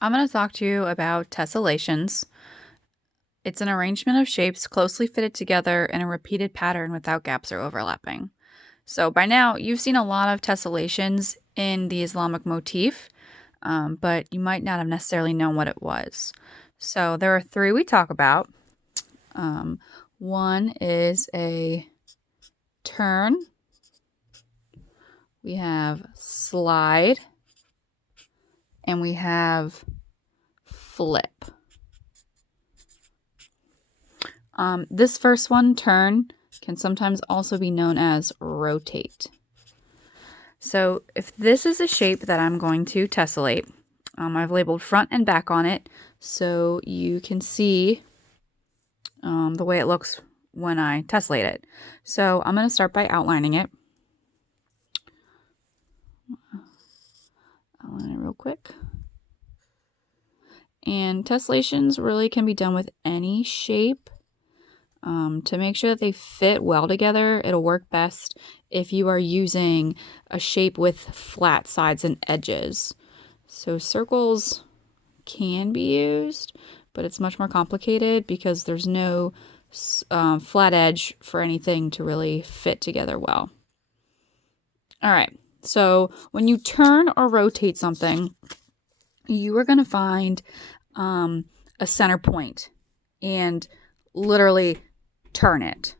I'm going to talk to you about tessellations. It's an arrangement of shapes closely fitted together in a repeated pattern without gaps or overlapping. So by now, you've seen a lot of tessellations in the Islamic motif, but you might not have necessarily known what it was. So there are three we talk about. One is a turn. We have slide. And we have flip. This first one, turn, can sometimes also be known as rotate. So if this is a shape that I'm going to tessellate, I've labeled front and back on it so you can see the way it looks when I tessellate it. So I'm going to start by outlining it. Outline it real quick. And tessellations really can be done with any shape. To make sure that they fit well together, it'll work best if you are using a shape with flat sides and edges. So circles can be used, but it's much more complicated because there's no flat edge for anything to really fit together well. All right, so when you turn or rotate something, you are going to find a center point and literally turn it.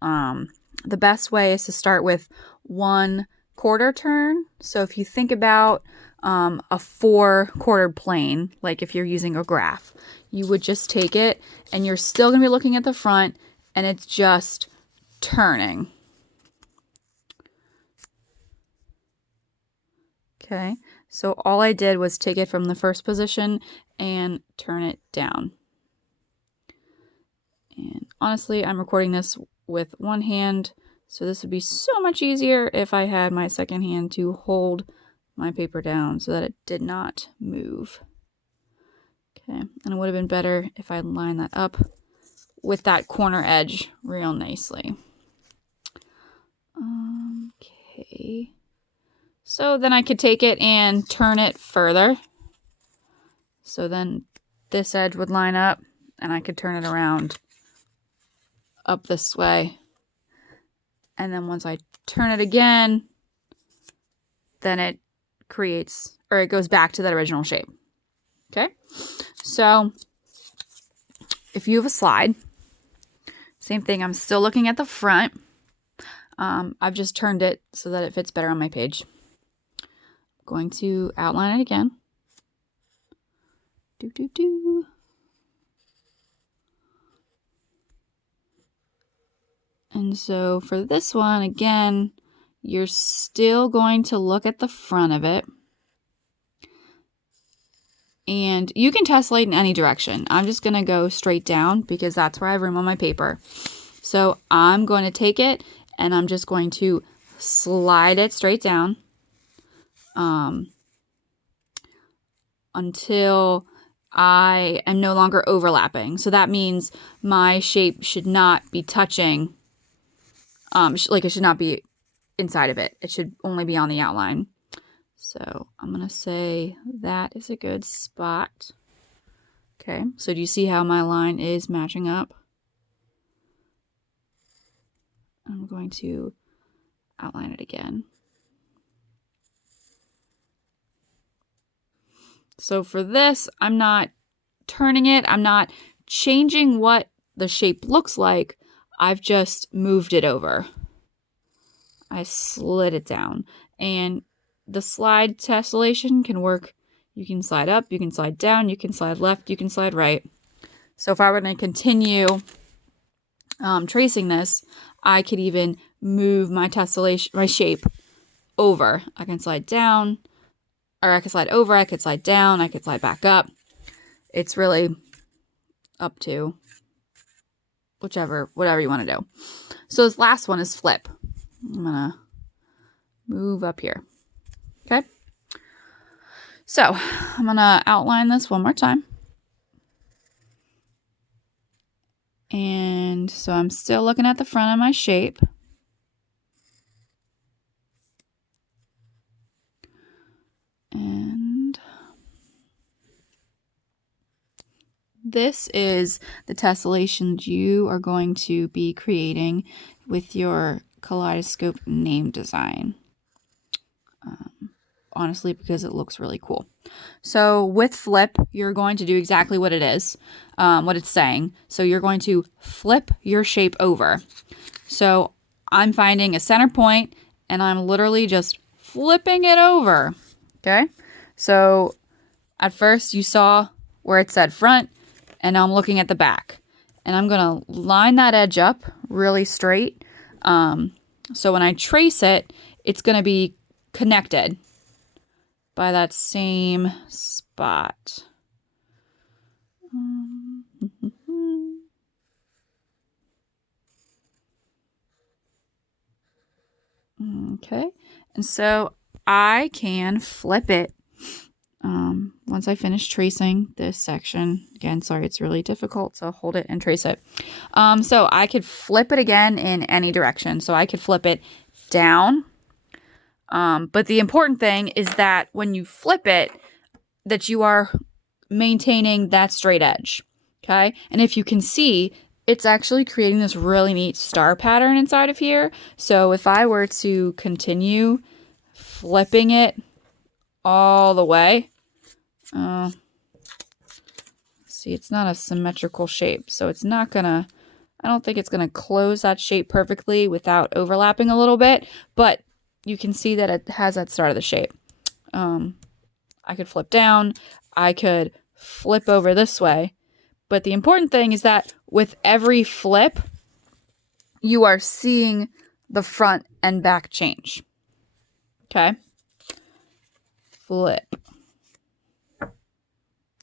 The best way is to start with 1/4 turn. So if you think about a 4-quartered plane, like if you're using a graph, you would just take it and you're still going to be looking at the front and it's just turning. Okay, so all I did was take it from the first position and turn it down. And honestly, I'm recording this with one hand, so this would be so much easier if I had my second hand to hold my paper down so that it did not move. Okay, and it would have been better if I lined that up with that corner edge real nicely. Okay, so then I could take it and turn it further. So then this edge would line up and I could turn it around up this way. And then once I turn it again, then it creates, or it goes back to that original shape. Okay, so if you have a slide, same thing, I'm still looking at the front. I've just turned it so that it fits better on my page. I'm going to outline it again. And so for this one, again, you're still going to look at the front of it. And you can tessellate in any direction. I'm just going to go straight down because that's where I have room on my paper. So I'm going to take it and I'm just going to slide it straight down until I am no longer overlapping. So that means my shape should not be touching, like it should not be inside of it. It should only be on the outline. So I'm going to say that is a good spot. Okay, so do you see how my line is matching up? I'm going to outline it again. So for this, I'm not turning it. I'm not changing what the shape looks like. I've just moved it over. I slid it down. And the slide tessellation can work. You can slide up, you can slide down, you can slide left, you can slide right. So if I were to continue tracing this, I could even move my tessellation, my shape over. I can slide down, or I could slide over, I could slide down, I could slide back up. It's really up to whatever you want to do. So this last one is flip. I'm gonna move up here. Okay. So I'm gonna outline this one more time. And so I'm still looking at the front of my shape. And this is the tessellation you are going to be creating with your kaleidoscope name design. Honestly, because it looks really cool. So with flip, you're going to do exactly what it is, what it's saying. So you're going to flip your shape over. So I'm finding a center point and I'm literally just flipping it over. Okay. So at first you saw where it said front, and now I'm looking at the back, and I'm going to line that edge up really straight. So when I trace it, it's going to be connected by that same spot. Okay, and so I can flip it once I finish tracing this section. Again, sorry, it's really difficult, so hold it and trace it. So I could flip it again in any direction. So I could flip it down. But the important thing is that when you flip it, that you are maintaining that straight edge. Okay. And if you can see, it's actually creating this really neat star pattern inside of here. So if I were to continue flipping it all the way, see, it's not a symmetrical shape. So it's not gonna, I don't think it's gonna close that shape perfectly without overlapping a little bit, but you can see that it has that start of the shape. I could flip down, I could flip over this way, but the important thing is that with every flip, you are seeing the front and back change. Okay? Flip.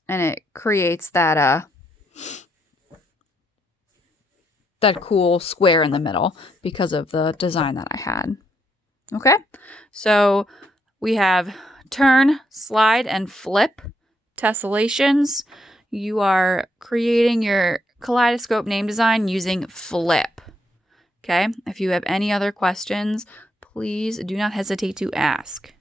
And it creates that that cool square in the middle because of the design that I had. Okay? So we have turn, slide, and flip tessellations. You are creating your kaleidoscope name design using flip. Okay? If you have any other questions, please do not hesitate to ask.